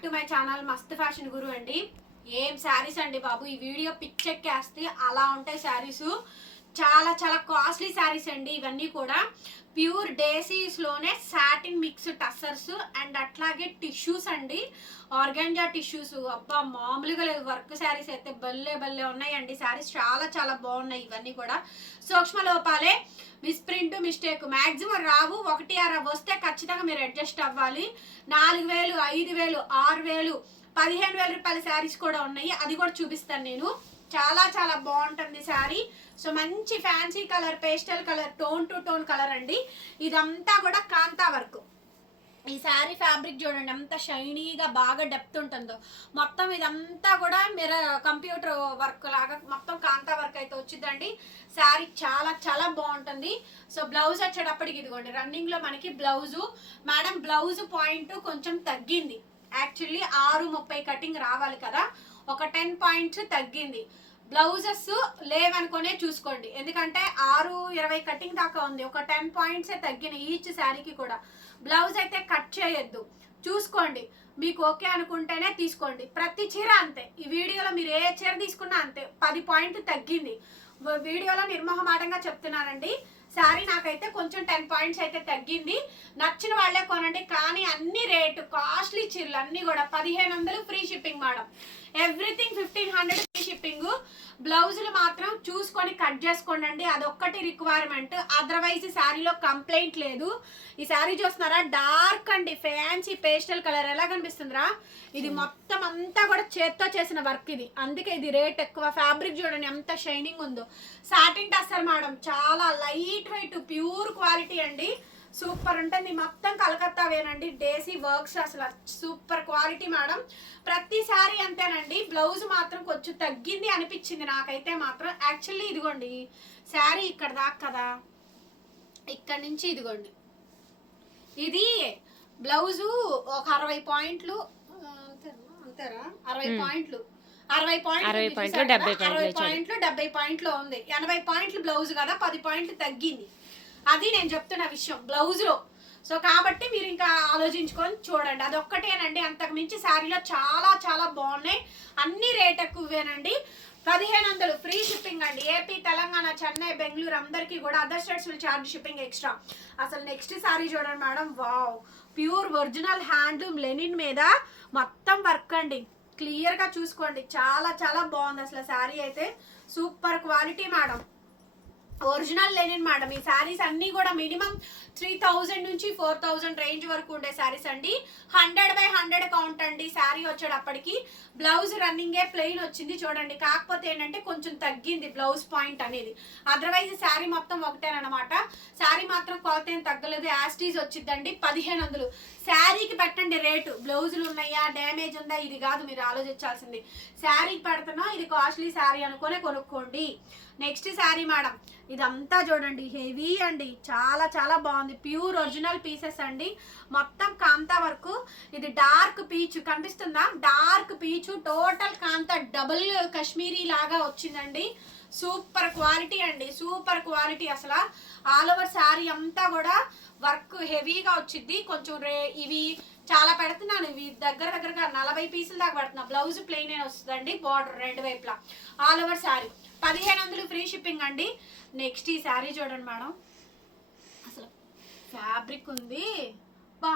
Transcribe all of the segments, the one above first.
Back to my channel మస్త్ fashion గురు అండి. ఏం శారీస్ అండి బాబు, ఈ వీడియో పిచ్చెక్కేస్తే అలా ఉంటాయి శారీస్. చాలా చాలా కాస్ట్లీ శారీస్ అండి ఇవన్నీ కూడా. ప్యూర్ డేసీస్లోనే సాటిన్ మిక్స్ టస్సర్స్ అండ్ అట్లాగే టిష్యూస్ అండి, ఆర్గాంజా టిష్యూస్. అబ్బా మామూలుగా లేదు, వర్క్ శారీస్ అయితే భలే భలే ఉన్నాయండి. శారీస్ చాలా చాలా బాగున్నాయి ఇవన్నీ కూడా. సూక్ష్మ లోపాలే, మిస్ప్రింట్ మిస్టేక్ మ్యాక్సిమం రావు. 1-6 వస్తే ఖచ్చితంగా మీరు అడ్జస్ట్ అవ్వాలి. 4000, 5000, 6000, 15,000 రూపాయల శారీస్ కూడా ఉన్నాయి, అది కూడా చూపిస్తాను నేను. చాలా చాలా బాగుంటుంది శారీ. సో మంచి fancy colour, pastel colour, tone to tone colour అండి. ఇదంతా కూడా కాంతా వర్క్. ఈ శారీ ఫ్యాబ్రిక్ చూడండి ఎంత షైనీగా బాగా డెప్త్ ఉంటుందో. మొత్తం ఇదంతా కూడా మీరు కంప్యూటర్ వర్క్ లాగా మొత్తం కాంతా వర్క్ అయితే వచ్చిందండి. శారీ చాలా చాలా బాగుంటుంది. సో బ్లౌజ్ వచ్చేటప్పటికి ఇదిగోండి రన్నింగ్ లో మనకి బ్లౌజు. మేడం బ్లౌజ్ పాయింట్ కొంచెం తగ్గింది, యాక్చువల్లీ 6:30 కటింగ్ రావాలి కదా, ఒక 10 పాయింట్స్ తగ్గింది. బ్లౌజెస్ లేవనుకునే చూసుకోండి, ఎందుకంటే 6:20 కటింగ్ దాకా ఉంది. ఒక 10 పాయింట్సే తగ్గినాయి ఈచ్ శారీకి కూడా. బ్లౌజ్ అయితే కట్ చేయొద్దు, చూసుకోండి. మీకు ఓకే అనుకుంటేనే తీసుకోండి. ప్రతి చీర అంతే, ఈ వీడియోలో మీరు ఏ చీర తీసుకున్నా అంతే, 10 పాయింట్ తగ్గింది. వీడియోలో నిర్మోహమాటంగా చెప్తున్నానండి. శారీ నాకైతే కొంచెం 10 పాయింట్స్ అయితే తగ్గింది. నచ్చిన వాళ్ళే కొనండి. కానీ అన్ని రేటు కాస్ట్లీ చీరలు అన్నీ కూడా 1500 free shipping madam. Everything 1500 free shipping. బ్లౌజులు మాత్రం చూసుకొని కట్ చేసుకోండి, అదొక్కటి రిక్వైర్మెంట్. అదర్వైజ్ శారీలో కంప్లైంట్ లేదు. ఈ శారీ చూస్తున్నారా, డార్క్ అండి, ఫ్యాన్సీ పేస్టల్ కలర్. ఎలా కనిపిస్తుందిరా, ఇది మొత్తం అంతా కూడా చేత్తో చేసిన వర్క్ ఇది, అందుకే ఇది రేట్ ఎక్కువ. ఫ్యాబ్రిక్ చూడండి ఎంత షైనింగ్ ఉందో. సాటిన్ టస్సర్ మేడం, చాలా లైట్ వెయిట్ ప్యూర్ క్వాలిటీ అండి. సూపర్ ఉంటుంది. మొత్తం కలకత్తా వేనండి, డేసీ వర్క్స్, అసలు సూపర్ క్వాలిటీ మేడం. ప్రతి శారీ అంతేనండి. బ్లౌజ్ మాత్రం కొంచెం తగ్గింది అనిపించింది నాకైతే మాత్రం. యాక్చువల్లీ ఇదిగోండి శారీ ఇక్కడ దాకా కదా, ఇక్కడ నుంచి ఇదిగోండి ఇది బ్లౌజు ఒక 60 పాయింట్లు అంతేరా, 60 పాయింట్లు, 60 పాయింట్లు 70 పాయింట్లు ఉంది. 80 పాయింట్లు బ్లౌజ్ కదా, 10 పాయింట్లు తగ్గింది. అది నేను చెప్తున్న విషయం బ్లౌజ్లో. సో కాబట్టి మీరు ఇంకా ఆలోచించుకొని చూడండి, అదొక్కటేనండి. అంతకు మించి శారీలో చాలా చాలా బాగున్నాయి. అన్ని రేట్ ఎక్కువేనండి. 1500 ఫ్రీ షిప్పింగ్ అండి. ఏపీ, తెలంగాణ, చెన్నై, బెంగళూరు అందరికీ కూడా. Other states will charge shipping extra. అసలు నెక్స్ట్ శారీ చూడండి madam, wow, pure original handloom Lenin మీద మొత్తం వర్క్ అండి. క్లియర్గా చూసుకోండి, చాలా చాలా బాగుంది అసలు శారీ అయితే. Super quality madam, original Lenin madam. ఈ శారీస్ అన్నీ కూడా మినిమం 3000 నుంచి 4000 రేంజ్ వరకు ఉండే శారీస్ అండి. 100/100 కౌంట్ అండి శారీ వచ్చేటప్పటికి. బ్లౌజ్ రన్నింగే ప్లెయిన్ వచ్చింది చూడండి, కాకపోతే ఏంటంటే కొంచెం తగ్గింది బ్లౌజ్ పాయింట్ అనేది. అదర్వైజ్ శారీ మొత్తం ఒకటేనమాట. శారీ మాత్రం కొలత ఏం తగ్గలేదు, యాస్టీజ్ వచ్చిందండి. 1500 శారీకి పెట్టండి రేటు. బ్లౌజులు ఉన్నాయా, డ్యామేజ్ ఉందా, ఇది కాదు మీరు ఆలోచించాల్సింది. శారీకి పెడుతున్నా, ఇది కాస్ట్లీ శారీ అనుకునే కొనుక్కోండి. నెక్స్ట్ శారీ మేడం, ఇదంతా చూడండి హెవీ అండి, చాలా చాలా బాగుంది. ప్యూర్ ఒరిజినల్ పీసెస్ అండి, మొత్తం కాంతా వర్క్. ఇది డార్క్ పీచ్ కనిపిస్తుందా, డార్క్ పీచు, టోటల్ కాంతా డబుల్ కాశ్మీరీ లాగా వచ్చిందండి. సూపర్ క్వాలిటీ అండి, సూపర్ క్వాలిటీ. అసలు ఆల్ ఓవర్ శారీ అంతా కూడా వర్క్ హెవీగా వచ్చింది. కొంచెం ఇవి చాలా పెడుతున్నాను, ఇవి దగ్గరగా 40 పీసుల దాకా పెడుతున్నా. బ్లౌజ్ ప్లెయిన్ వస్తుందండి, బార్డర్ రెండు వైపులా. All over sari 1500 free shipping అండి. నెక్స్ట్ ఈ శారీ చూడండి మేడం, అసలు ఫ్యాబ్రిక్ ఉంది బా,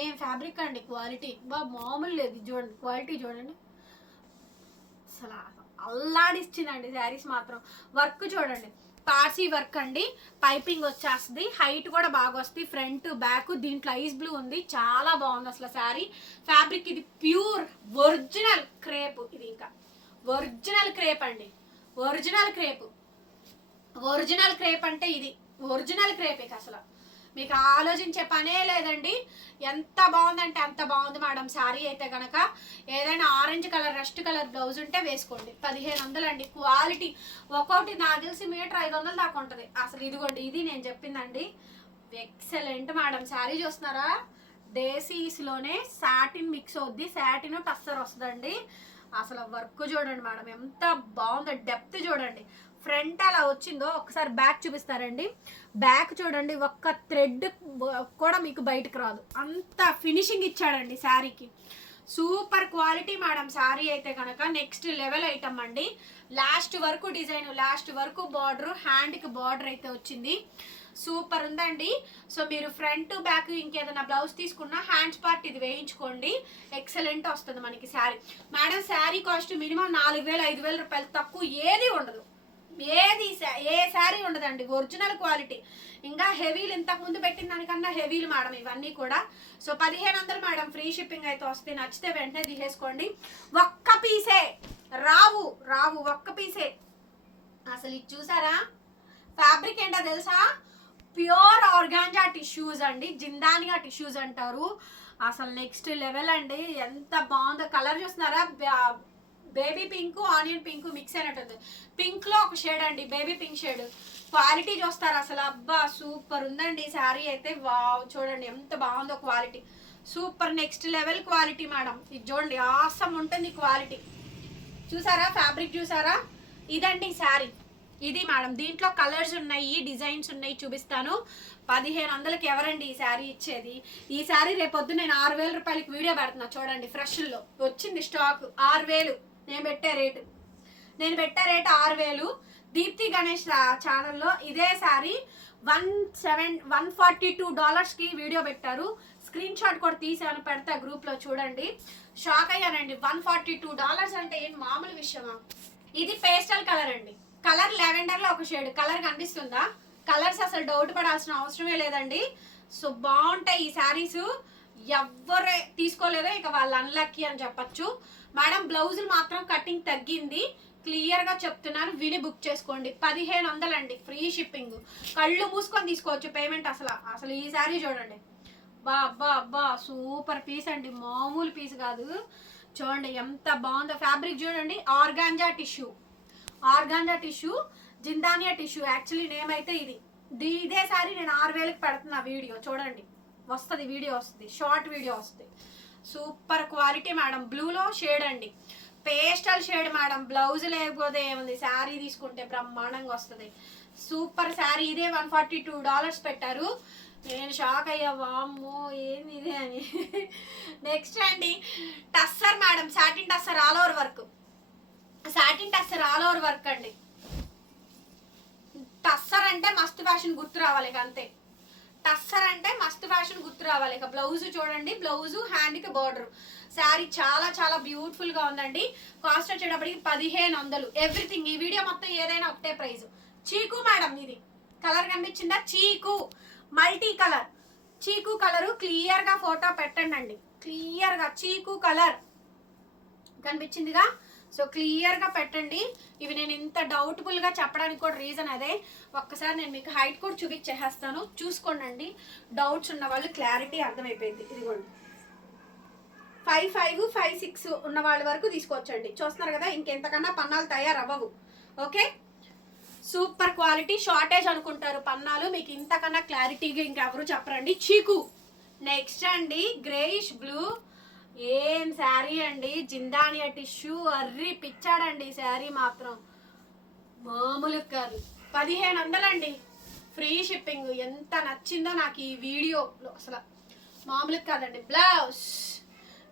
ఏం ఫ్యాబ్రిక్ అండి, క్వాలిటీ బా మామూలు లేదు. చూడండి క్వాలిటీ చూడండి, అసలు అల్లాడిచ్చిందండి శారీస్ మాత్రం. వర్క్ చూడండి, పార్సీ వర్క్ అండి, పైపింగ్ వచ్చేస్తుంది, హైట్ కూడా బాగా వస్తుంది, ఫ్రంట్ బ్యాక్. దీంట్లో ఐస్ బ్లూ ఉంది, చాలా బాగుంది అసలు శారీ. ఫ్యాబ్రిక్ ఇది ప్యూర్ ఒరిజినల్ క్రేప్. ఇది ఇంకా ఒరిజినల్ క్రేప్ అండి, ఒరిజినల్ క్రేప్. ఒరిజినల్ క్రేప్ అంటే ఇది ఒరిజినల్ క్రేప్. ఇక అసలు మీకు ఆలోచించే పనే లేదండి, ఎంత బాగుందంటే అంత బాగుంది మేడం శారీ అయితే కనుక. ఏదైనా orange colour, rust colour blouse ఉంటే వేసుకోండి. 1500 అండి. క్వాలిటీ ఒక్కొక్కటి నాకు తెలిసి మీటర్ 500 దాకా ఉంటుంది అసలు. ఇదిగోండి ఇది నేను చెప్పిందండి, ఎక్సలెంట్ మేడం. శారీ చూస్తున్నారా, డేసీస్లోనే సాటిన్ మిక్స్ అవుద్ది, సాటిన్ టస్సర్ వస్తుందండి. అసలు వర్క్ చూడండి మేడం ఎంత బాగుందో, డెప్త్ చూడండి. ఫ్రంట్ అలా వచ్చిందో ఒకసారి బ్యాక్ చూపిస్తారండి. బ్యాక్ చూడండి, ఒక్క థ్రెడ్ కూడా మీకు బయటకు రాదు, అంత ఫినిషింగ్ ఇచ్చాడండి శారీకి. సూపర్ క్వాలిటీ మేడం శారీ అయితే కనుక నెక్స్ట్ లెవెల్ ఐటమ్ అండి. లాస్ట్ వరకు డిజైన్, లాస్ట్ వరకు బార్డర్, హ్యాండ్కి బార్డర్ అయితే వచ్చింది. సూపర్ ఉందండి. సో మీరు ఫ్రంట్ బ్యాక్ ఇంకేదైనా బ్లౌజ్ తీసుకున్నా హ్యాండ్స్ పార్ట్ ఇది వేయించుకోండి, ఎక్సలెంట్ వస్తుంది మనకి sari. Madam sari cost minimum 4000 5000 రూపాయలు తక్కువ ఏది ఉండదు, ఏ శారీ ఉండదండి. Original quality. ఇంకా హెవీలు ఇంతకు ముందు పెట్టిన దానికన్నా హెవీలు మేడం ఇవన్నీ కూడా. సో 1500 మేడం ఫ్రీ షిప్పింగ్ అయితే వస్తే, నచ్చితే వెంటనే తీసేసుకోండి. ఒక్క పీసే రావు, ఒక్క పీసే. అసలు ఇది చూసారా ఫ్యాబ్రిక్ ఏంటో తెలుసా? ప్యూర్ ఆర్గాంజా టిష్యూస్ అండి, జిందానియా టిష్యూస్ అంటారు. అసలు నెక్స్ట్ లెవెల్ అండి. ఎంత బాగుందో కలర్ చూస్తున్నారా? Baby pink onion pink mix అయినట్టుంది. పింక్ లో ఒక షేడ్ అండి, బేబీ పింక్ షేడ్. క్వాలిటీ చూస్తారు అసలు, అబ్బా సూపర్ ఉందండి శారీ అయితే. వావ్ చూడండి ఎంత బాగుందో quality, super next level quality madam. ఇది చూడండి ఆసమ్ ఉంటుంది క్వాలిటీ. చూసారా ఫ్యాబ్రిక్ చూసారా? ఇదండి శారీ, ఇది మేడం. దీంట్లో కలర్స్ ఉన్నాయి, డిజైన్స్ ఉన్నాయి, చూపిస్తాను. 1500కి ఎవరండి ఈ శారీ ఇచ్చేది? ఈ శారీ రేపొద్దు నేను 6000 రూపాయలకి వీడియో పెడుతున్నా చూడండి. ఫ్రెష్లో వచ్చింది స్టాక్. 6000 నేను పెట్టే రేటు 6000. దీప్తి గణేష్ ఛానల్లో ఇదే శారీ $142కి వీడియో పెట్టారు. స్క్రీన్ షాట్ కూడా తీసాను, పెడతా గ్రూప్లో చూడండి. షాక్ అయ్యానండి. $142 అంటే ఏం మామూలు విషయమా? ఇది పేస్టల్ కలర్ అండి. కలర్ లెవెండర్లో ఒక షేడ్ కలర్ కనిపిస్తుందా? కలర్స్ అసలు డౌట్ పడాల్సిన అవసరమే లేదండి. సో బాగుంటాయి ఈ శారీస్. ఎవరు తీసుకోలేదో ఇక వాళ్ళు అన్లక్కీ అని చెప్పచ్చు మేడం. బ్లౌజులు మాత్రం కటింగ్ తగ్గింది, క్లియర్గా చెప్తున్నాను, విని బుక్ చేసుకోండి. 1500 అండి ఫ్రీ షిప్పింగ్. కళ్ళు మూసుకొని తీసుకోవచ్చు పేమెంట్. అసలు ఈ శారీ చూడండి, అబ్బా సూపర్ పీస్ అండి, మామూలు పీస్ కాదు. చూడండి ఎంత బాగుందో ఫ్యాబ్రిక్ చూడండి. ఆర్గాంజా టిష్యూ, జిందానియా టిష్యూ యాక్చువల్లీ నేమ్ అయితే ఇది. ఇదే సారీ నేను 6000కి పెడుతున్నా. వీడియో చూడండి వస్తుంది, వీడియో వస్తుంది, షార్ట్ వీడియో వస్తుంది. Super quality madam. బ్లూలో షేడ్ అండి, పేస్టల్ షేడ్ మేడం. బ్లౌజ్ లేకపోతే ఏముంది, శారీ తీసుకుంటే బ్రహ్మాండంగా వస్తుంది. సూపర్ శారీ. ఇదే $142 పెట్టారు. నేను షాక్ అయ్యా, వామ్మో ఏంది ఇదే అని. నెక్స్ట్ అండి tussar madam, satin tussar all over work. అండి. టస్సర్ అంటే మస్తు ఫ్యాషన్ గుర్తు రావాలి ఇక, అంతే. టస్సర్ అంటే మస్తు ఫ్యాషన్ గుర్తు రావాలి ఇక. బ్లౌజ్ చూడండి, బ్లౌజ్ హ్యాండ్కి బార్డర్. శారీ చాలా చాలా బ్యూటిఫుల్ గా ఉందండి. కాస్ట్ వచ్చేటప్పటికి 1500. ఎవ్రీథింగ్ ఈ వీడియో మొత్తం ఏదైనా ఒకటే ప్రైస్. చీకు మేడం, ఇది కలర్ కనిపించిందా? చీకు మల్టీ కలర్, చీకు కలరు. క్లియర్ గా ఫోటో పెట్టండి అండి, క్లియర్ గా చీకు కలర్ కనిపించిందిగా. సో క్లియర్గా పెట్టండి. ఇవి నేను ఇంత డౌట్ఫుల్గా చెప్పడానికి కూడా రీజన్ అదే. ఒక్కసారి నేను మీకు హైట్ కూడా చూపించేస్తాను, చూసుకోండి. డౌట్స్ ఉన్న వాళ్ళు క్లారిటీ అర్థమైపోయింది. ఇదిగోండి 5'5", 5'6" ఉన్న వాళ్ళ వరకు తీసుకోవచ్చండి. చూస్తున్నారు కదా, ఇంకెంతకన్నా పన్నాలు తయారవ్వవు. Okay, super quality. షార్టేజ్ అనుకుంటారు పన్నాలు, మీకు ఇంతకన్నా క్లారిటీగా ఇంకెవరు చెప్పరండి. చీకు. నెక్స్ట్ అండి గ్రేయిష్ బ్లూ. ఏం శారీ అండి, జిందానియా టిష్యూ. అర్రి పిచ్చాడండి ఈ శారీ మాత్రం, మామూలు కాదు. 1500 అండి ఫ్రీ షిప్పింగ్. ఎంత నచ్చిందో నాకు ఈ వీడియోలో, అసలు మామూలు కాదండి.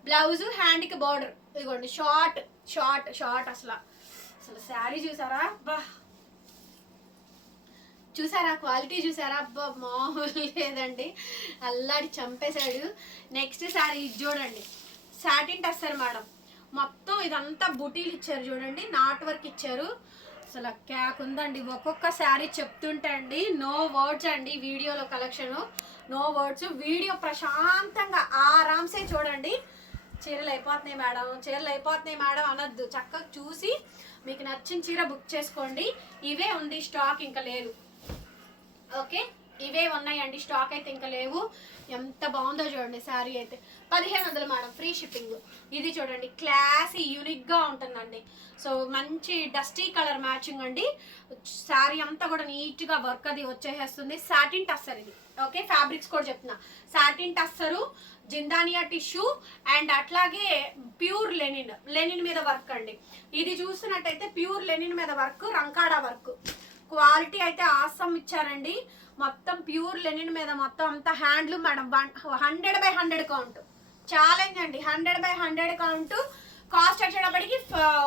బ్లౌజ్ హ్యాండ్కి బార్డర్, ఇదిగోండి షార్ట్. అసలు శారీ చూసారా? బా చూసారా క్వాలిటీ చూసారా? అబ్బా మామూలు లేదండి, అల్లాడి చంపేశాడు. నెక్స్ట్ శారీ చూడండి, సాటిన్ టస్సర్ మేడం. మొత్తం ఇదంతా బుటీలు ఇచ్చారు చూడండి, నాట్ వర్క్ ఇచ్చారు. అసలు క్యాక్ ఉందండి. ఒక్కొక్క శారీ చెప్తుంటే అండి నో వర్డ్స్ అండి. వీడియోలో కలెక్షన్ నో వర్డ్స్. వీడియో ప్రశాంతంగా ఆరామ్సే చూడండి. చీరలు అయిపోతున్నాయి మేడం అనొద్దు. చక్కగా చూసి మీకు నచ్చిన చీర బుక్ చేసుకోండి. ఇవే ఉంది స్టాక్, ఇంకా లేదు. ఓకే, ఇవే ఉన్నాయండి, స్టాక్ అయితే ఇంకా లేవు. ఎంత బాగుందో చూడండి శారీ అయితే. 1500 మేడం ఫ్రీ షిప్పింగ్. ఇది చూడండి క్లాసీ యూనిక్గా ఉంటుందండి. సో మంచి డస్టీ కలర్ మ్యాచింగ్ అండి. శారీ అంతా కూడా నీట్గా వర్క్ అది వచ్చేసేస్తుంది. సాటిన్ టస్సర్ ఇది. ఓకే, ఫ్యాబ్రిక్స్ కూడా చెప్తున్నా. సాటిన్ టస్సరు, జిందానియా టిష్యూ అండ్ అట్లాగే ప్యూర్ లెనిన్ మీద వర్క్ అండి. ఇది చూస్తున్నట్టయితే ప్యూర్ లెనిన్ మీద వర్క్, రంకాడా వర్క్. క్వాలిటీ అయితే ఆసమ్ ఇచ్చారండి. మొత్తం ప్యూర్ లెనిన్ మీద మొత్తం అంతా హ్యాండ్లూమ్ మేడం. 100/100 కౌంట్. ఛాలెంజ్ అండి. 100/100 కౌంట్. కాస్ట్ వచ్చేటప్పటికి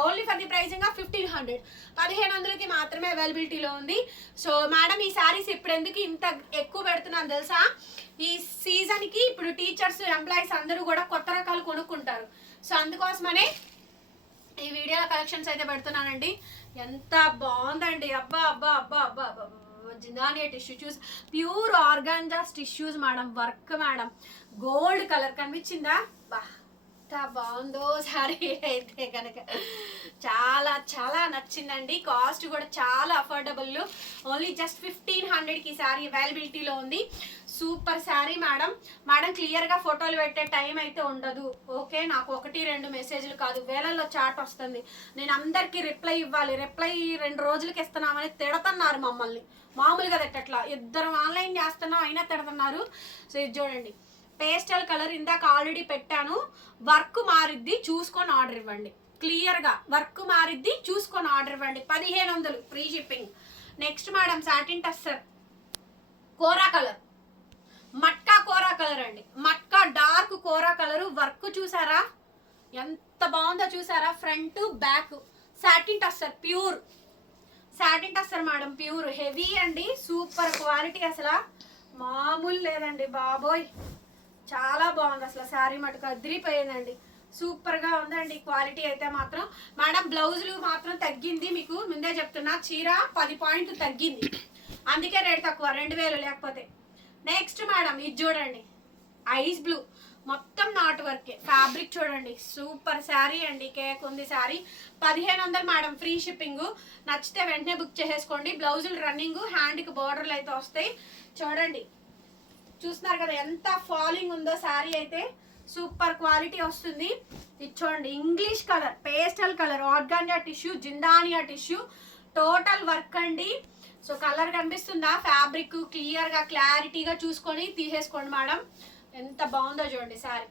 only for the pricing of 1500, 1500కి మాత్రమే అవైలబిలిటీలో ఉంది. సో మేడం ఈ శారీస్ ఇప్పుడు ఎందుకు ఇంత ఎక్కువ పెడుతున్నాను తెలుసా, ఈ సీజన్కి ఇప్పుడు టీచర్స్ ఎంప్లాయీస్ అందరూ కూడా కొత్త రకాలు కొనుక్కుంటారు. సో అందుకోసమనే ఈ వీడియోలో కలెక్షన్స్ అయితే పెడుతున్నానండి. ఎంత బాగుందండి, అబ్బా అబ్బా అబ్బా అబ్బా అబ్బా. జిందానియా టిష్యూ చూస్, ప్యూర్ ఆర్గాంజాస్ tissues madam, work madam, gold colour కనిపించిందా, బా ఎంత బాగుందో సారీ అయితే కనుక చాలా చాలా నచ్చిందండి. కాస్ట్ కూడా చాలా అఫోర్డబుల్, ఓన్లీ జస్ట్ 1500కి శారీ అవైలబిలిటీలో ఉంది. Super sari madam. మేడం క్లియర్గా ఫోటోలు పెట్టే టైం అయితే ఉండదు, ఓకే. నాకు 1-2 మెసేజ్లు కాదు, వేలల్లో చాట్ వస్తుంది. నేను అందరికీ రిప్లై ఇవ్వాలి. రిప్లై 2 రోజులకి ఇస్తున్నామని తిడుతున్నారు మమ్మల్ని, మామూలుగా తిట్టట్లా. ఇద్దరం ఆన్లైన్ చేస్తున్నాం అయినా తిడుతున్నారు. సో ఇది చూడండి, పేస్టల్ కలర్ ఇందాక ఆల్రెడీ పెట్టాను. వర్క్ మారిద్ది, చూసుకొని ఆర్డర్ ఇవ్వండి. క్లియర్గా వర్క్ మారిద్ది, చూసుకొని ఆర్డర్ ఇవ్వండి. 1500 free shipping. Next madam satin tussar kora colour, matka kora colour అండి. Matka dark kora colour, work చూసారా ఎంత బాగుందో చూసారా, front back. Satin tussar pure, satin tussar madam, pure heavy అండి. సూపర్ క్వాలిటీ, అసలు మామూలు లేదండి బాబోయ్, చాలా బాగుంది అసలు. శారీ మటుకు అదిరిపోయిందండి, సూపర్గా ఉందండి క్వాలిటీ అయితే మాత్రం. మేడం బ్లౌజులు మాత్రం తగ్గింది, మీకు ముందే చెప్తున్నా. చీర 10 పాయింట్లు తగ్గింది, అందుకే రేట్ తక్కువ, 2000 లేకపోతే. నెక్స్ట్ మేడం ఇది చూడండి, ఐస్ బ్లూ, మొత్తం నాట్ వర్కే. ఫ్యాబ్రిక్ చూడండి, సూపర్ శారీ అండి. కేక్ ఉంది శారీ. 1500 madam, free shipping. నచ్చితే వెంటనే బుక్ చేసేసుకోండి. బ్లౌజులు రన్నింగ్, హ్యాండ్కి బోర్డర్లు అయితే వస్తాయి. చూడండి, చూస్తున్నారు కదా ఎంత ఫాలింగ్ ఉందో శారీ అయితే. సూపర్ క్వాలిటీ వస్తుంది. ఇది చూడండి, ఇంగ్లీష్ కలర్, పేస్టల్ కలర్, ఆర్గానియా టిష్యూ, జిందానియా టిష్యూ, టోటల్ వర్క్ అండి. సో కలర్ కనిపిస్తుందా, ఫ్యాబ్రిక్ క్లియర్గా క్లారిటీగా చూసుకొని తీసేసుకోండి మేడం. ఎంత బాగుందో చూడండి sari.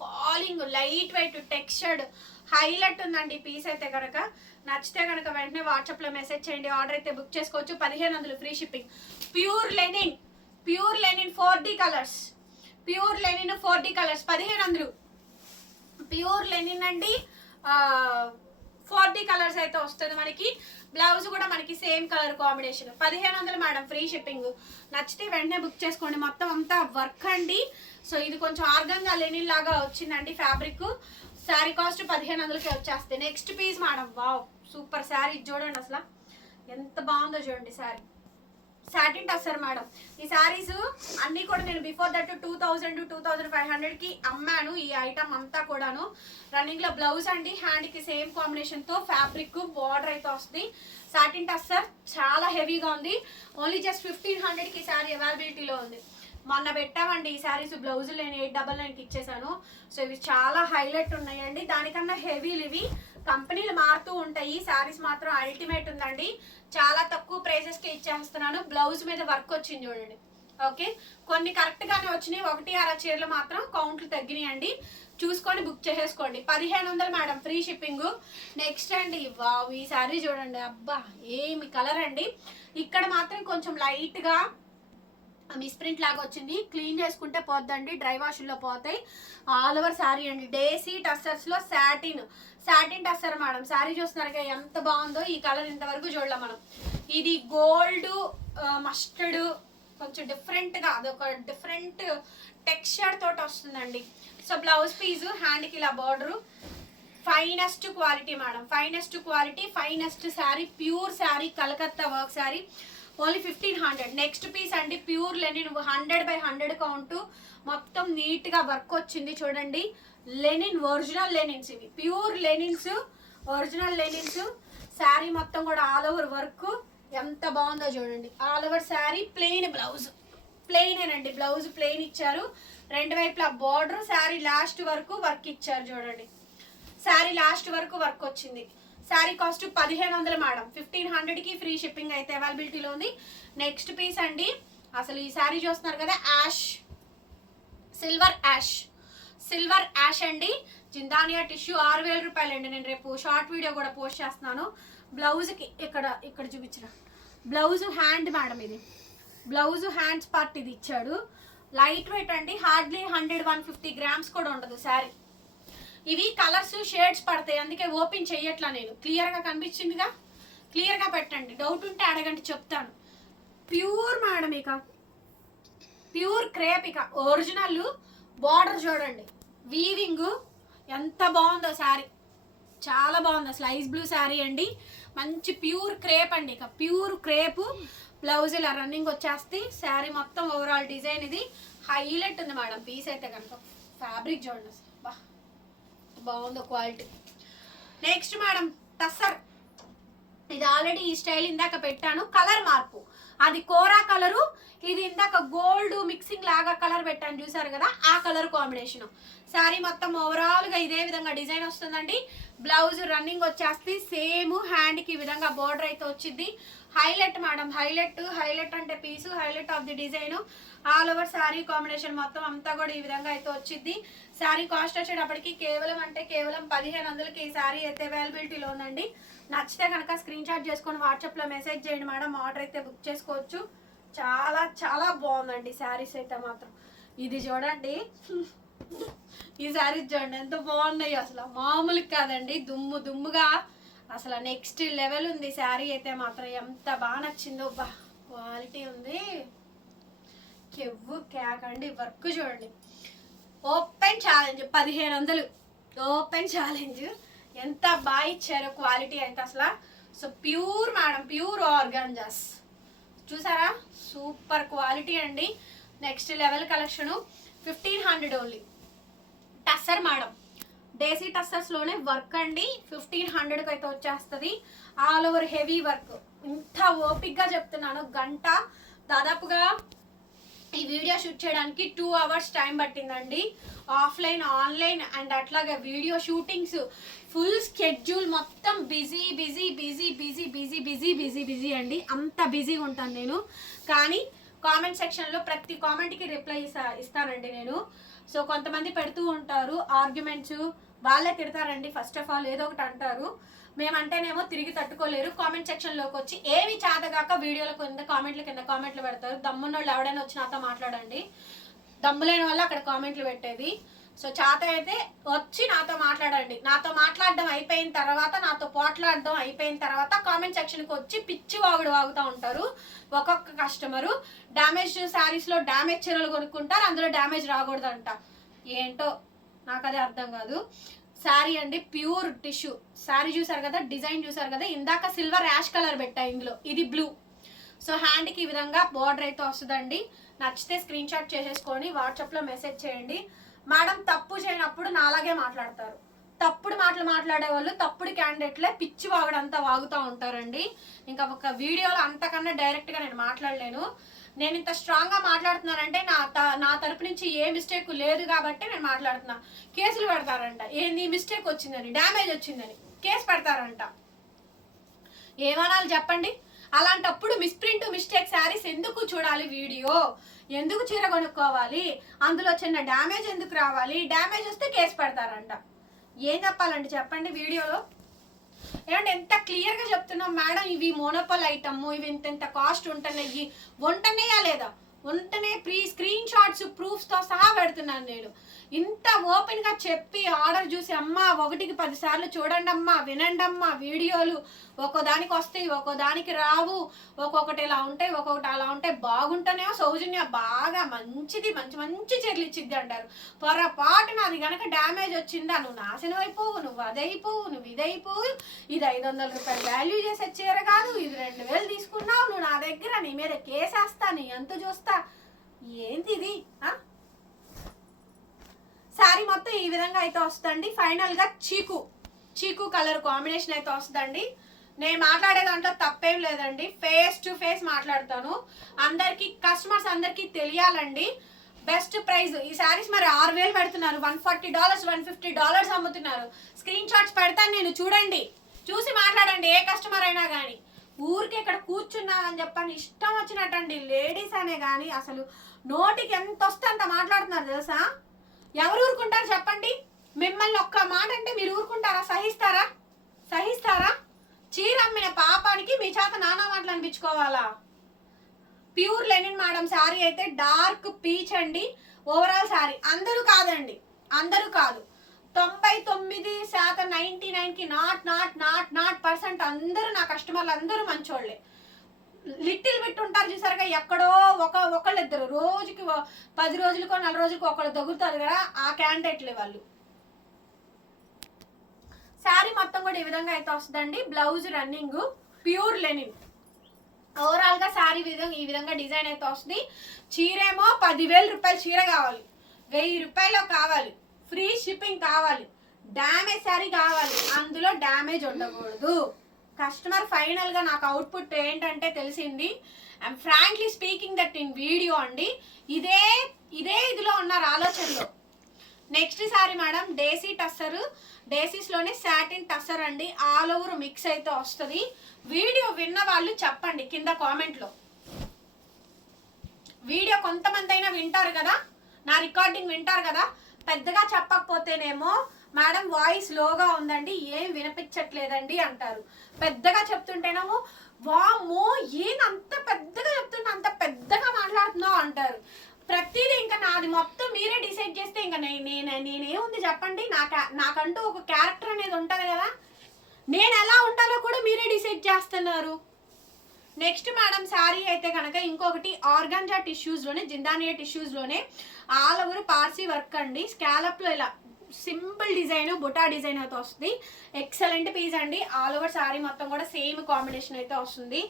Falling, light weight, textured, highlight ఉందండి పీస్ అయితే కనుక. నచ్చితే కనుక వెంటనే వాట్సాప్లో మెసేజ్ చేయండి, ఆర్డర్ అయితే బుక్ చేసుకోవచ్చు. 1500 free shipping. Pure linen, pure linen 4D colours, pure linen 4D colours 1500. Pure linen అండి, 4D కలర్స్ అయితే వస్తుంది మనకి. బ్లౌజ్ కూడా మనకి same colour combination. 1500 madam, free shipping. నచ్చితే వెంటనే బుక్ చేసుకోండి. మొత్తం అంతా వర్క్ అండి. సో ఇది కొంచెం ఆర్గంజా లెనిన్ లాగా వచ్చిందండి ఫ్యాబ్రిక్. శారీ కాస్ట్ 1500కి వచ్చేస్తే. Next piece madam, wow super sari చూడండి, అసలు ఎంత బాగుందో చూడండి శారీ. Satin tussar madam. ఈ శారీస్ అన్నీ కూడా నేను బిఫోర్ దట్ 2000-2500కి అమ్మాను. ఈ ఐటమ్ అంతా కూడాను రన్నింగ్లో. బ్లౌజ్ అండి, హ్యాండ్కి సేమ్ కాంబినేషన్తో ఫ్యాబ్రిక్ బార్డర్ అయితే వస్తుంది. సాటిన్ టస్సర్ చాలా హెవీగా ఉంది. ఓన్లీ జస్ట్ 1500కి శారీ అవైలబిలిటీలో ఉంది. మొన్న పెట్టామండి ఈ శారీస్, బ్లౌజులు నేను 899కి ఇచ్చేసాను. సో ఇవి చాలా హైలైట్ ఉన్నాయండి. దానికన్నా హెవీలు ఇవి. కంపెనీలు మారుతూ ఉంటాయి, శారీస్ మాత్రం అల్టిమేట్ ఉందండి. చాలా తక్కువ ప్రైజెస్కి ఇచ్చేస్తున్నాను. బ్లౌజ్ మీద వర్క్ వచ్చింది చూడండి, ఓకే. కొన్ని కరెక్ట్గానే వచ్చినాయి, 1-6 చీరలు మాత్రం కౌంట్లు తగ్గినాయండి. చూసుకొని బుక్ చేసేసుకోండి. 1500 మేడం, ఫ్రీ షిప్పింగ్. నెక్స్ట్ అండి, వావ్ ఈ శారీ చూడండి, అబ్బా ఏమి కలర్ అండి. ఇక్కడ మాత్రం కొంచెం లైట్గా మిస్ప్రింట్ లాగా వచ్చింది. క్లీన్ చేసుకుంటే పోద్దండి, డ్రై వాష్లో పోతాయి. ఆల్ ఓవర్ శారీ అండి, డేసీ టస్సర్స్లో satin, satin tussar madam. Sari చూస్తున్నారు ఎంత బాగుందో. ఈ కలర్ ఇంతవరకు చూడలేం మనం. ఇది గోల్డ్ మస్టర్డ్, కొంచెం డిఫరెంట్గా, అదొక డిఫరెంట్ టెక్స్చర్ తోటి వస్తుందండి. సో బ్లౌజ్ పీసు, హ్యాండ్కి ఇలా border. Finest quality madam, finest quality, finest sari, pure sari, Calcutta work sari. Only 1500. Next piece అండి, ప్యూర్ లెనిన్ 100/100 కౌంట్. మొత్తం నీట్గా వర్క్ వచ్చింది చూడండి. లెనిన్, ఒరిజినల్ లెనిన్స్ ఇవి, pure linens, original linens. Sari మొత్తం కూడా ఆల్ ఓవర్ వర్క్ ఎంత బాగుందో చూడండి. All over sari, plain blouse, ప్లెయినేనండి, బ్లౌజ్ ప్లెయిన్ ఇచ్చారు. 2 వైపులా బార్డర్, శారీ లాస్ట్ వరకు వర్క్ ఇచ్చారు చూడండి. శారీ లాస్ట్ వరకు వర్క్ వచ్చింది. శారీ కాస్ట్ 1500 మేడం, 1500కి ఫ్రీ షిప్పింగ్ అయితే అవైలబిలిటీలో ఉంది. నెక్స్ట్ పీస్ అండి, అసలు ఈ శారీ చూస్తున్నారు కదా, ash, silver ash, silver ash అండి. జిందానియా టిష్యూ 6000 రూపాయలండి. నేను రేపు షార్ట్ వీడియో కూడా పోస్ట్ చేస్తున్నాను. బ్లౌజ్కి ఇక్కడ చూపించిన బ్లౌజ్ హ్యాండ్ మేడం, ఇది బ్లౌజ్ హ్యాండ్స్ పార్ట్ ఇది ఇచ్చాడు. లైట్ వెయిట్ అండి, హార్డ్లీ 100-150 గ్రామ్స్ కూడా ఉండదు శారీ. ఇవి కలర్స్ షేడ్స్ పడతాయి, అందుకే ఓపెన్ చెయ్యట్లా నేను. క్లియర్గా కనిపించిందిగా, క్లియర్గా పెట్టండి, డౌట్ ఉంటే అడగండి చెప్తాను. ప్యూర్ మేడం, ఇక ప్యూర్ క్రేప్, ఇక ఒరిజినల్. బార్డర్ చూడండి, వీవింగ్ ఎంత బాగుందో శారీ, చాలా బాగుంది అసలు. ఐస్ బ్లూ శారీ అండి, మంచి ప్యూర్ క్రేప్ అండి. ఇక ప్యూర్ క్రేప్, బ్లౌజ్ ఇలా రన్నింగ్ వచ్చేస్తే శారీ మొత్తం ఓవరాల్ డిజైన్ ఇది హైలైట్ ఉంది మేడం. పీస్ అయితే కనుక ఫ్యాబ్రిక్ చూడండి అసలు, బా బాగుందో క్వాలిటీ. Next madam tussar. ఇది ఆల్రెడీ ఈ స్టైల్ ఇందాక పెట్టాను, కలర్ మార్పు. అది కోరా కలరు, ఇది ఇందాక గోల్డ్ మిక్సింగ్ లాగా కలర్ పెట్టాను చూసారు కదా, ఆ కలర్ కాంబినేషన్. శారీ మొత్తం ఓవరాల్ గా ఇదే విధంగా డిజైన్ వస్తుందండి. బ్లౌజ్ రన్నింగ్ వచ్చేస్తే సేమ్, హ్యాండ్ కి ఈ విధంగా బోర్డర్ అయితే వచ్చింది. హైలైట్ మేడం, హైలైట్ అంటే piece, highlight of the design. All over sari combination మొత్తం అంతా కూడా ఈ విధంగా అయితే వచ్చింది. శారీ కాస్ట్ వచ్చేటప్పటికి కేవలం 1500కి ఈ శారీ అయితే అవైలబిలిటీలో ఉందండి. నచ్చితే కనుక స్క్రీన్ షాట్ చేసుకొని వాట్సాప్లో మెసేజ్ చేయండి మేడం, ఆర్డర్ అయితే బుక్ చేసుకోవచ్చు. చాలా చాలా బాగుందండి శారీస్ అయితే మాత్రం. ఇది చూడండి, ఈ శారీస్ చూడండి ఎంత బాగున్నాయి అసలు, మామూలు కాదండి, దుమ్ముగా అసలు నెక్స్ట్ లెవెల్ ఉంది శారీ అయితే మాత్రం. ఎంత బాగా నచ్చిందో, బా క్వాలిటీ ఉంది, కెవ్వు క్యాక్ అండి. వర్క్ చూడండి, ఓపెన్ ఛాలెంజ్ 1500, ఓపెన్ ఛాలెంజ్. ఎంత బాగా ఇచ్చారో క్వాలిటీ అయితే అసలు. సో ప్యూర్ మేడం, ప్యూర్ ఆర్గాంజాస్ చూసారా, సూపర్ క్వాలిటీ అండి. Next level collection 1500 only. Tussar madam, డేసీ టస్సర్స్లోనే వర్క్ అండి, 1500కి అయితే వచ్చేస్తుంది. All over heavy work. ఇంత ఓపిక్గా చెప్తున్నాను, గంట దాదాపుగా ఈ వీడియో షూట్ చేయడానికి 2 అవర్స్ టైం పట్టిందండి. ఆఫ్లైన్, ఆన్లైన్ అండ్ అట్లాగే వీడియో షూటింగ్స్, ఫుల్ స్కెడ్యూల్ మొత్తం busy busy busy busy busy busy busy busy అండి. అంత బిజీగా ఉంటాను నేను, కానీ కామెంట్ సెక్షన్లో ప్రతి కామెంట్కి రిప్లై ఇస్తానండి నేను. సో కొంతమంది పెడుతూ ఉంటారు ఆర్గ్యుమెంట్స్, వాళ్ళే తిడతారండి. ఫస్ట్ ఆఫ్ ఆల్ ఏదో ఒకటి అంటారు, మేమంటేనేమో తిరిగి తట్టుకోలేరు. కామెంట్ సెక్షన్లోకి వచ్చి ఏవి చాదగాక వీడియోల కింద కామెంట్లు పెడతారు. దమ్మున్న వాళ్ళు ఎవడైనా వచ్చి నాతో మాట్లాడండి, దమ్ము లేని వాళ్ళు అక్కడ కామెంట్లు పెట్టేది. సో చాత అయితే వచ్చి నాతో మాట్లాడండి. నాతో మాట్లాడడం అయిపోయిన తర్వాత, నాతో పోట్లాడడం అయిపోయిన తర్వాత కామెంట్ సెక్షన్కి వచ్చి పిచ్చి వాగుతూ ఉంటారు ఒక్కొక్క కస్టమరు. డ్యామేజ్ శారీస్లో డ్యామేజ్ చీరలు కొనుక్కుంటారు, అందులో డ్యామేజ్ రాకూడదంట. ఏంటో నాకు అదే అర్థం కాదు. శారీ అండి ప్యూర్ టిష్యూ శారీ, చూసారు కదా, డిజైన్ చూసారు కదా. ఇందాక సిల్వర్ యాష్ కలర్ పెట్టా, ఇందులో ఇది బ్లూ. సో హ్యాండ్కి ఈ విధంగా బార్డర్ అయితే వస్తుందండి. నచ్చితే స్క్రీన్ షాట్ చేసేసుకొని వాట్సాప్లో మెసేజ్ చేయండి. మేడం తప్పు చేయనప్పుడు నాలాగే మాట్లాడతారు, తప్పుడు మాటలు మాట్లాడే వాళ్ళు తప్పుడు క్యాండిడేట్లే పిచ్చి వాగడంతా వాగుతూ ఉంటారండి. ఇంకా ఒక వీడియోలో అంతకన్నా డైరెక్ట్గా నేను మాట్లాడలేను. నేను ఇంత స్ట్రాంగ్గా మాట్లాడుతున్నానంటే నా తరపు నుంచి ఏ మిస్టేక్ లేదు కాబట్టి నేను మాట్లాడుతున్నా. కేసులు పెడతారంట, ఏంది మిస్టేక్ వచ్చిందని, డ్యామేజ్ వచ్చిందని కేసు పెడతారంట. ఏమనాలి చెప్పండి? అలాంటప్పుడు మిస్ప్రింట్, మిస్టేక్ శారీస్ ఎందుకు చూడాలి వీడియో? ఎందుకు చీర కొనుక్కోవాలి? అందులో చిన్న డ్యామేజ్ ఎందుకు రావాలి? డ్యామేజ్ వస్తే కేసు పెడతారంట. ఏం చెప్పాలండి చెప్పండి వీడియోలో? ఏమంటే ఎంత క్లియర్గా చెప్తున్నాం మేడం, ఇవి మోనోపల్ ఐటమ్, ఇవి ఇంత కాస్ట్ ఉంటున్నాయి, ఉంటున్నాయా లేదా? ఉంటనే స్క్రీన్ షాట్స్ ప్రూఫ్స్తో సహా పెడుతున్నాను నేను. ఇంత ఓపెన్గా చెప్పి ఆర్డర్ చూసి అమ్మ 1కి 10 సార్లు చూడండి అమ్మా, వినండి అమ్మా, వీడియోలు ఒక్కో దానికి వస్తాయి, ఒక్కో దానికి రావు, ఒక్కొక్కటి ఇలా ఉంటాయి, ఒక్కొక్కటి అలా ఉంటాయి. బాగుంటేనేమో సౌజన్య బాగా మంచిది, మంచి మంచి చీరలు ఇచ్చిద్ది అంటారు. పొరపాటున అది కనుక డ్యామేజ్ వచ్చిందా, నువ్వు నాశనం అయిపోవు, నువ్వు అదైపోవు, నువ్వు ఇదైపోవు, ఇది 500 రూపాయలు వాల్యూ చేసే చీర కాదు, ఇది 2000 తీసుకున్నావు నువ్వు నా దగ్గర, నీ మీద కేసేస్తా, నీ ఎంత చూస్తా. ఏంటి ఇది? శారీ మొత్తం ఈ విధంగా అయితే వస్తుందండి. ఫైనల్గా చీకు కలర్ కాంబినేషన్ అయితే వస్తుందండి. నేను మాట్లాడే దాంట్లో తప్పేం లేదండి, ఫేస్ టు ఫేస్ మాట్లాడతాను. అందరికీ కస్టమర్స్ అందరికీ తెలియాలండి. బెస్ట్ ప్రైస్ ఈ శారీస్ మరి 6000 పెడుతున్నారు, $140 $150 అమ్ముతున్నారు. స్క్రీన్ షాట్స్ పెడతాను నేను, చూడండి, చూసి మాట్లాడండి. ఏ కస్టమర్ అయినా కానీ ఊరికి ఇక్కడ కూర్చున్నానని చెప్పని ఇష్టం వచ్చినట్టండి. లేడీస్ అనే కానీ అసలు నోటికి ఎంత వస్తే అంత మాట్లాడుతున్నారు తెలుసా. ఎవరు ఊరుకుంటారు చెప్పండి? మిమ్మల్ని ఒక్క మాట అంటే మీరు ఊరుకుంటారా? సహిస్తారా? చీర అమ్మిన పాపానికి మీ చేత నానా మాటలు అనిపించుకోవాలా? ప్యూర్ లెనిన్ మేడం శారీ అయితే డార్క్ పీచ్ అండి. ఓవరాల్ శారీ అందరూ కాదండి, అందరూ కాదు, 99% 99కి నాట్ అందరూ నా కస్టమర్లు అందరూ మంచోళ్ళే. లిటిల్ బిట్ ఉంటారు చూసారుగా, ఎక్కడో ఒకళ్ళిద్దరు, రోజుకి 10 రోజులకో 4 రోజులకో ఒకళ్ళు తగులుతారు కదా, ఆ క్యాండిడేట్లే వాళ్ళు. శారీ మొత్తం కూడా ఈ విధంగా అయితే వస్తుందండి. Blouse running pure linen. Overall గా శారీ ఈ విధంగా డిజైన్ అయితే వస్తుంది. చీరేమో 10,000 రూపాయలు చీర కావాలి, 1000 రూపాయలు కావాలి, ఫ్రీ షిప్పింగ్ కావాలి, డ్యామేజ్ శారీ కావాలి, అందులో డ్యామేజ్ ఉండకూడదు. కస్టమర్ ఫైనల్ గా నాకు అవుట్పుట్ ఏంటంటే తెలిసింది. I'm frankly speaking that in video అండి. ఇదే ఇదిలో ఉన్నారు ఆలోచనలో. నెక్స్ట్ శారీ మేడం డేసీ టస్సర్, డేసీస్ లోనే సాటిన్ టస్సర్ అండి. ఆల్ ఓవర్ మిక్స్ అయితే వస్తుంది. వీడియో విన్న వాళ్ళు చెప్పండి కింద కామెంట్ లో. వీడియో కొంతమంది అయినా వింటారు కదా, నా రికార్డింగ్ వింటారు కదా, పెద్దగా చెప్పకపోతేనేమో మేడం వాయిస్ లోగా ఉందండి, ఏం వినిపించట్లేదండి అంటారు. పెద్దగా చెప్తుంటేనేమో వామ్మో ఏం అంత పెద్దగా చెప్తుంటే అంత పెద్దగా మాట్లాడుతున్నావు అంటారు. ప్రతిదీ ఇంకా నాది మొత్తం మీరే డిసైడ్ చేస్తే ఇంకా నేనేముంది చెప్పండి. నాకంటూ ఒక క్యారెక్టర్ అనేది ఉంటుంది కదా, నేను ఎలా ఉంటానో కూడా మీరే డిసైడ్ చేస్తున్నారు. నెక్స్ట్ మేడం శారీ అయితే కనుక ఇంకొకటి ఆర్గాంజా టిష్యూస్ లోనే, జిందానియా టిష్యూస్ లోనే ఆల్ ఓవర్ పార్సీ వర్క్ అండి. స్కాలప్ లో ఇలా సింపుల్ డిజైన్, బుటా డిజైన్ అయితే వస్తుంది. ఎక్సలెంట్ పీస్ అండి. ఆల్ ఓవర్ శారీ మొత్తం కూడా సేమ్ కాంబినేషన్ అయితే వస్తుంది.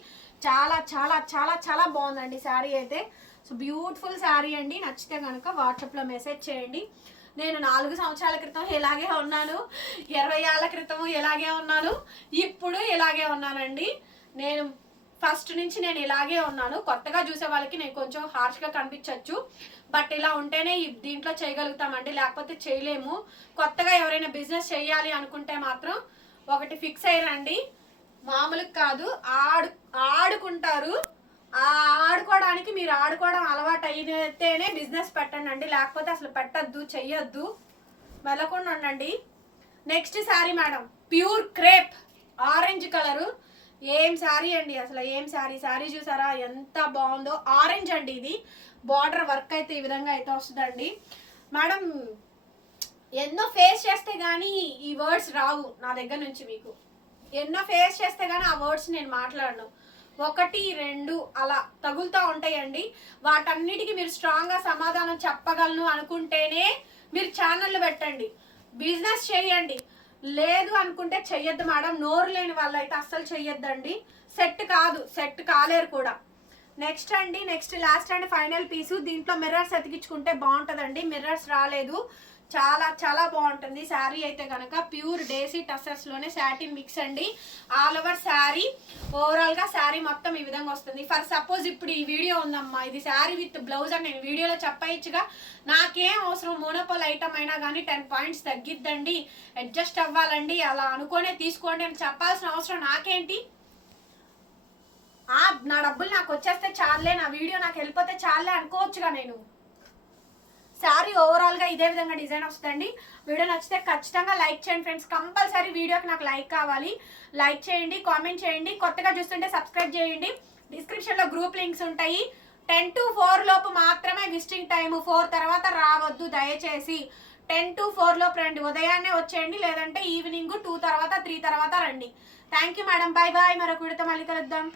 చాలా చాలా చాలా చాలా బాగుందండి శారీ అయితే. సో బ్యూటిఫుల్ శారీ అండి. నచ్చితే కనుక వాట్సాప్లో మెసేజ్ చేయండి. నేను 4 సంవత్సరాల క్రితం ఇలాగే ఉన్నాను, 20 ఏళ్ల క్రితం ఇలాగే ఉన్నాను, ఇప్పుడు ఇలాగే ఉన్నానండి. నేను ఫస్ట్ నుంచి నేను ఇలాగే ఉన్నాను. కొత్తగా చూసే వాళ్ళకి నేను కొంచెం హార్ష్గా కనిపించవచ్చు, బట్ ఇలా ఉంటేనే దీంట్లో చేయగలుగుతామండి, లేకపోతే చేయలేము. కొత్తగా ఎవరైనా బిజినెస్ చేయాలి అనుకుంటే మాత్రం ఒకటి ఫిక్స్ అయ్యారండి, మామూలుగా కాదు, ఆడుకుంటారు. ఆడుకోవడానికి మీరు ఆడుకోవడం అలవాటు అయితేనే బిజినెస్ పెట్టండి, లేకపోతే అసలు పెట్టద్దు, చెయ్యొద్దు, వెళ్ళకుండా ఉండండి. Next sari madam pure crepe orange colour. ఏం శారీ అండి, అసలు ఏం శారీ. శారీ చూసారా ఎంత బాగుందో. ఆరెంజ్ అండి ఇది. బార్డర్ వర్క్ అయితే ఈ విధంగా అయితే వస్తుందండి. మేడం ఎన్నో ఫేస్ చేస్తే కానీ ఈ వర్డ్స్ రావు నా దగ్గర నుంచి. మీకు ఎన్నో ఫేస్ చేస్తే కానీ ఆ వర్డ్స్ నేను మాట్లాడను. 1, 2 అలా తగులుతూ ఉంటాయండి. వాటన్నిటికీ మీరు స్ట్రాంగ్గా సమాధానం చెప్పగలను అనుకుంటేనే మీరు ఛానళ్ళు పెట్టండి, బిజినెస్ చేయండి. లేదు అనుకుంటే చెయ్యొద్దు మేడం. నోరు లేని వాళ్ళు అయితే అస్సలు చెయ్యొద్దండి. సెట్ కాదు, సెట్ కాలేరు కూడా. నెక్స్ట్ అండి, నెక్స్ట్ లాస్ట్ అండ్ ఫైనల్ పీసు. దీంట్లో మిర్రర్స్ అతికించుకుంటే బాగుంటుందండి. మిర్రర్స్ రాలేదు, చాలా చాలా బాగుంటుంది శారీ అయితే కనుక. ప్యూర్ డేసీ టసర్స్ లోనే సాటిన్ మిక్స్ అండి. ఆల్ ఓవర్ శారీ ఓవరాల్ గా శారీ మొత్తం ఈ విధంగా వస్తుంది. ఫర్ సపోజ్ ఇప్పుడు ఈ వీడియో ఉందమ్మా, ఇది శారీ విత్ బ్లౌజ్ అని నేను వీడియోలో చెప్పచ్చుగా. నాకేం అవసరం, మోనోపోల్ ఐటమ్ అయినా కానీ 10 పాయింట్స్ తగ్గిద్దండి, అడ్జస్ట్ అవ్వాలండి, అలా అనుకోనే తీసుకోండి అని చెప్పాల్సిన అవసరం నాకేంటి. నా డబ్బులు నాకు వచ్చేస్తే చాలే, నా వీడియో నాకు వెళ్ళిపోతే చాలే అనుకోవచ్చుగా నేను. శారీ ఓవరాల్ గా ఇదే విధంగా డిజైన్ వస్తుందండి. వీడియో నచ్చితే ఖచ్చితంగా లైక్ చేయండి ఫ్రెండ్స్. కంపల్సరీ వీడియోకి నాకు లైక్ కావాలి. లైక్ చేయండి, కామెంట్ చేయండి. కొత్తగా చూస్తుంటే సబ్స్క్రైబ్ చేయండి. డిస్క్రిప్షన్ లో గ్రూప్ లింక్స్ ఉంటాయి. 10 to 4 లోపు మాత్రమే విజిటింగ్ టైము, 4 తర్వాత రావద్దు దయచేసి. 10 to 4 లోపు రండి. ఉదయాన్నే వచ్చేయండి, లేదంటే ఈవినింగ్ 2 తర్వాత 3 తర్వాత రండి. Thank you madam, bye bye. మరొక వీడియోతో మళ్ళీ కలుద్దాం.